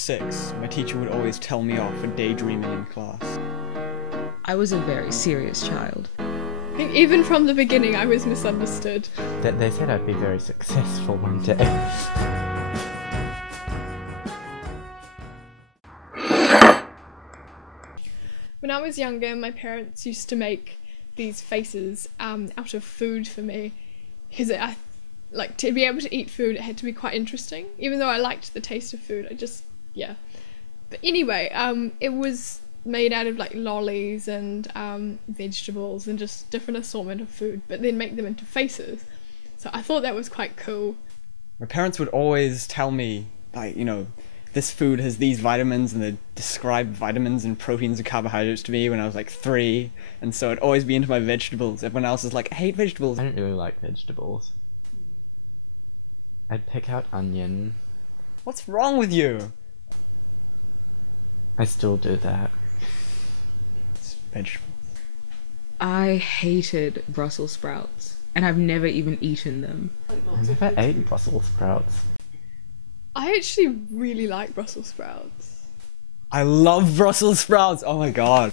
6, my teacher would always tell me off for daydreaming in class. I was a very serious child. I think even from the beginning I was misunderstood. They said I'd be very successful one day. When I was younger, my parents used to make these faces out of food for me, because like to be able to eat food, it had to be quite interesting. Even though I liked the taste of food, yeah. But anyway, it was made out of like lollies and vegetables and just different assortment of food, but then make them into faces. So I thought that was quite cool. My parents would always tell me, like, you know, this food has these vitamins, and they describe vitamins and proteins and carbohydrates to me when I was like 3, and so it'd always be into my vegetables. Everyone else is like, I hate vegetables. I don't really like vegetables. I'd pick out onion. What's wrong with you? I still do that. It's vegetables. I hated Brussels sprouts, and I've never even eaten them. I never ate Brussels sprouts. I actually really like Brussels sprouts. I love Brussels sprouts! Oh my god.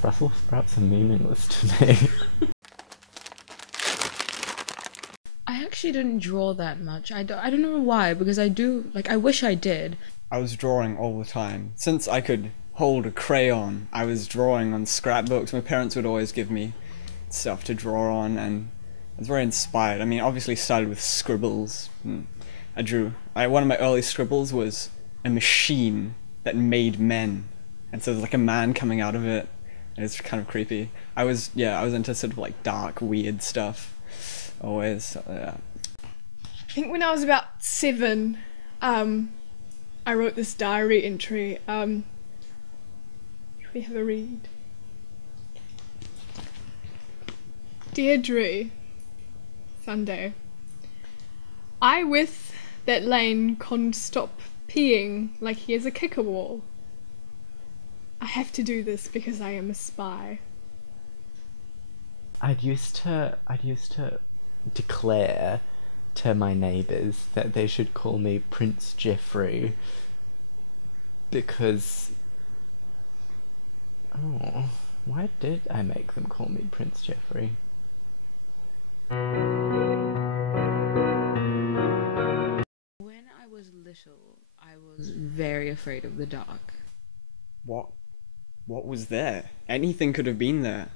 Brussels sprouts are meaningless to me. I actually didn't draw that much. I don't know why, because I do, like, I wish I did. I was drawing all the time. Since I could hold a crayon, I was drawing on scrapbooks. My parents would always give me stuff to draw on, and I was very inspired. I mean, obviously started with scribbles. I drew. One of my early scribbles was a machine that made men, and so there's like a man coming out of it, and it's kind of creepy. I was into sort of like dark, weird stuff, always. So, yeah. I think when I was about 7, I wrote this diary entry. Can we have a read? Deirdre, Sunday. I with that lane con stop peeing like he is a kicker wall. I have to do this because I am a spy. I'd used to declare to my neighbours that they should call me Prince Geoffrey, because why did I make them call me Prince Geoffrey? When I was little, I was very afraid of the dark. What was there? Anything could have been there.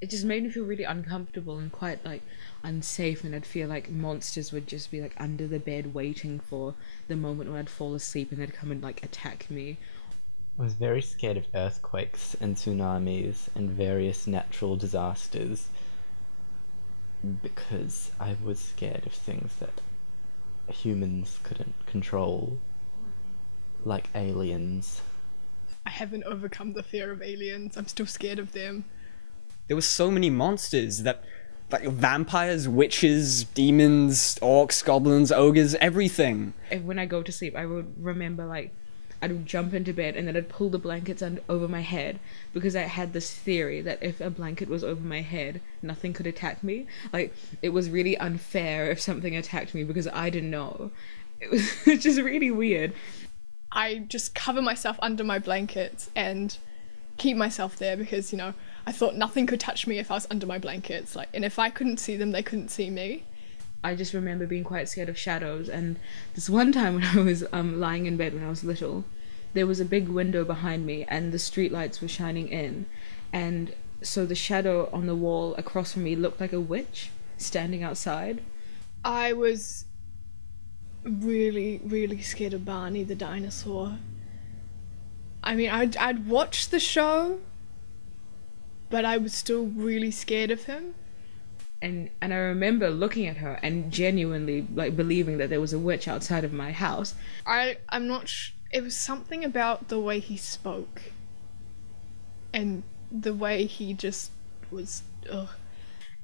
It just made me feel really uncomfortable and quite, like, unsafe, and I'd feel like monsters would just be, like, under the bed waiting for the moment when I'd fall asleep and they'd come and, like, attack me. I was very scared of earthquakes and tsunamis and various natural disasters, because I was scared of things that humans couldn't control, like aliens. I haven't overcome the fear of aliens. I'm still scared of them. There were so many monsters that, like, vampires, witches, demons, orcs, goblins, ogres, everything. And when I go to sleep, I would remember, like, I would jump into bed and then I'd pull the blankets over my head, because I had this theory that if a blanket was over my head, nothing could attack me. Like, it was really unfair if something attacked me because I didn't know. It was just really weird. I just cover myself under my blankets and keep myself there because, you know, I thought nothing could touch me if I was under my blankets. Like, and if I couldn't see them, they couldn't see me. I just remember being quite scared of shadows, and this one time when I was lying in bed when I was little, there was a big window behind me and the street lights were shining in, and so the shadow on the wall across from me looked like a witch standing outside. I was really, really scared of Barney the dinosaur. I mean, I'd watched the show, but I was still really scared of him. And I remember looking at her and genuinely, like, believing that there was a witch outside of my house. I'm not it was something about the way he spoke and the way he just was, ugh.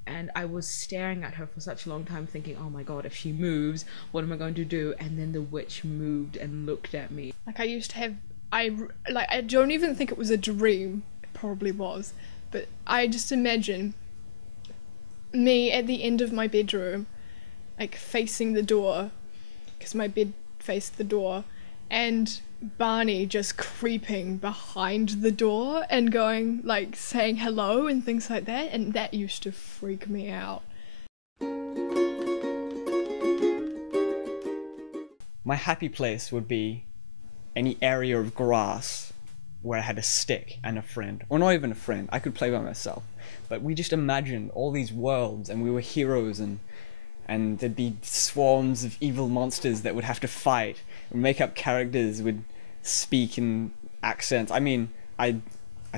And I was staring at her for such a long time thinking, oh my god, if she moves, what am I going to do? And then the witch moved and looked at me. Like, I used to have, I don't even think it was a dream. It probably was. But I just imagine me at the end of my bedroom, like, facing the door, because my bed faced the door, and Barney just creeping behind the door and going, like, saying hello and things like that, and that used to freak me out. My happy place would be any area of grass where I had a stick and a friend. Or not even a friend, I could play by myself. But we just imagined all these worlds, and we were heroes, and there'd be swarms of evil monsters that would have to fight. We'd make up characters, would speak in accents. I mean, I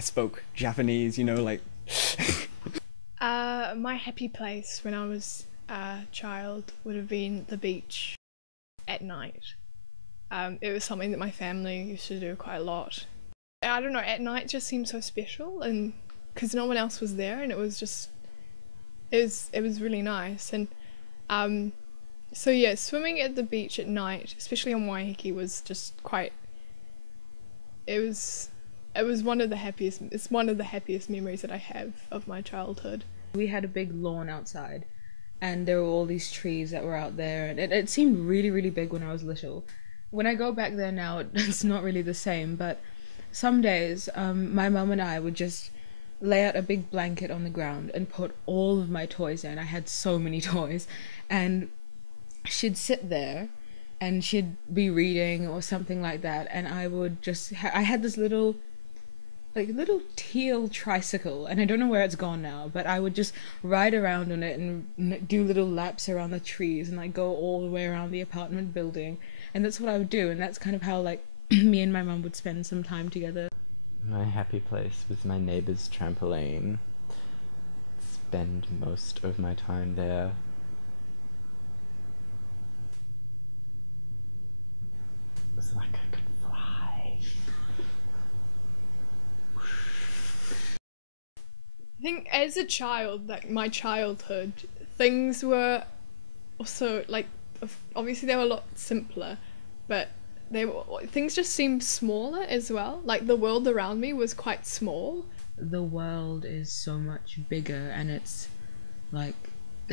spoke Japanese, you know, like... My happy place when I was a child would have been the beach at night. It was something that my family used to do quite a lot. I don't know, at night just seemed so special, and because no one else was there, and it was really nice. And so yeah, swimming at the beach at night, especially on Waiheke, was just quite, it was one of the happiest memories that I have of my childhood. We had a big lawn outside, and there were all these trees that were out there, and it seemed really, really big when I was little. When I go back there now, it's not really the same, but some days my mum and I would just lay out a big blanket on the ground and put all of my toys in. I had so many toys, and she'd sit there and she'd be reading or something like that, and I would just I had this little teal tricycle, and I don't know where it's gone now, but I would just ride around on it and do little laps around the trees, and like go all the way around the apartment building, and that's what I would do, and that's kind of how like me and my mum would spend some time together. My happy place was my neighbour's trampoline. Spend most of my time there. It was like I could fly. I think as a child, like my childhood, things were also like, obviously they were a lot simpler, but things just seemed smaller as well. Like the world around me was quite small. The world is so much bigger, and it's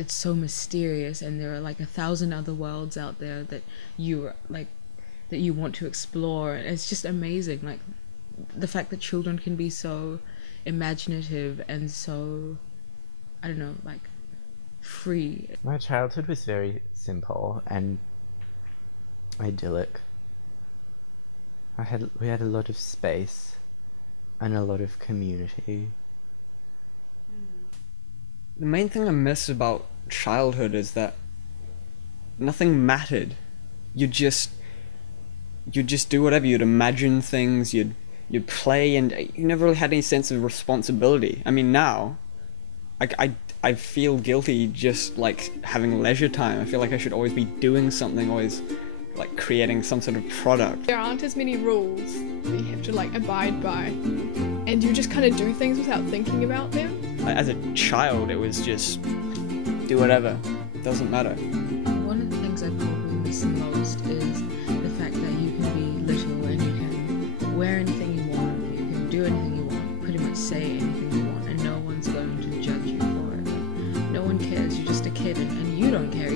so mysterious, and there are like 1,000 other worlds out there that you want to explore. It's just amazing, like the fact that children can be so imaginative and so, I don't know, like free. My childhood was very simple and idyllic. We had a lot of space and a lot of community. The main thing I miss about childhood is that nothing mattered. You'd just do whatever. You'd imagine things, you'd play, and you never really had any sense of responsibility. I mean, now I feel guilty just like having leisure time. I feel like I should always be doing something, always like creating some sort of product. There aren't as many rules that you have to like abide by, and you just kind of do things without thinking about them. As a child, it was just do whatever, doesn't matter. One of the things I probably miss the most is the fact that you can be little and you can wear anything you want, you can do anything you want, pretty much say anything you want, and no one's going to judge you for it. No one cares, you're just a kid, and you don't care